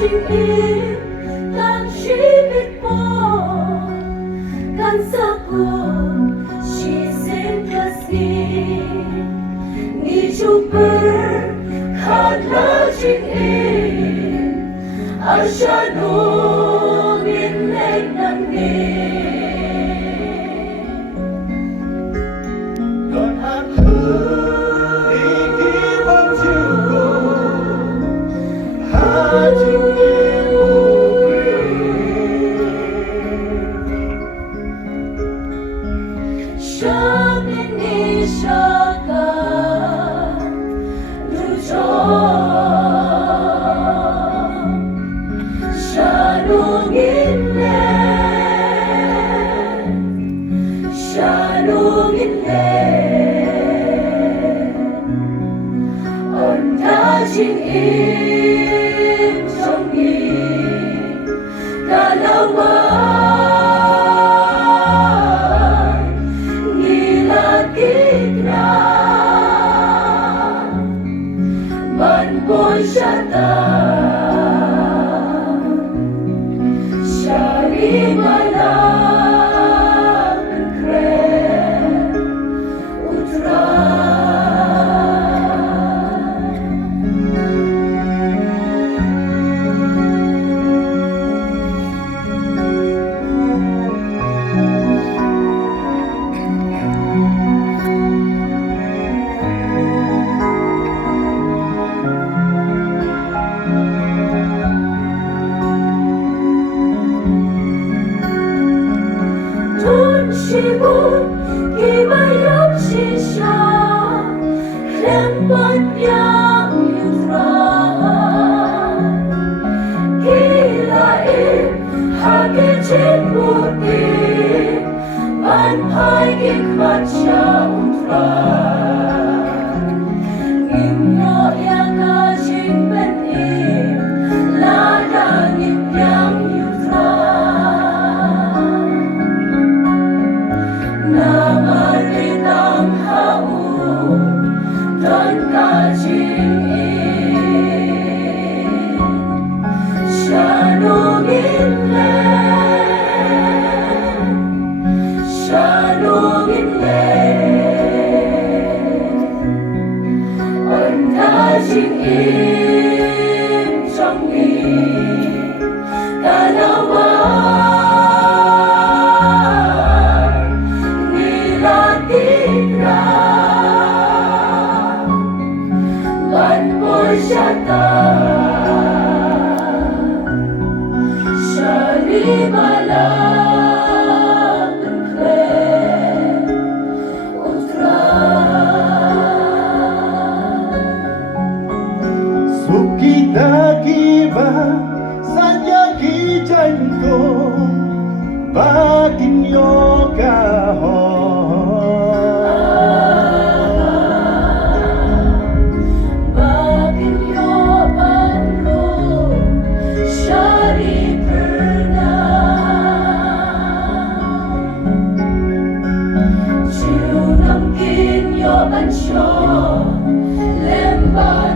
情意当ชีวิตปอกันสักคนชีสินกสีนี่จูเปอร์ขาดละจริงอีอาชาโนมินเล็กนันนีJing im trong nghi cả lâu mai nghi là kích ra man boy shata shari mala Shibun kibayap shisha Krempat yang yudran Kilain hagicin putih Banpai gikmat syauntran Ngimno yang ajing benih Ladangin yang Namalitang haun dan kajingin Shanungin An kajingin trong ngin Kalawan Shata Shari Malam Kren Utra Sukita kiba Sanya kijanko Bakin yoga ho Ban cho lem ba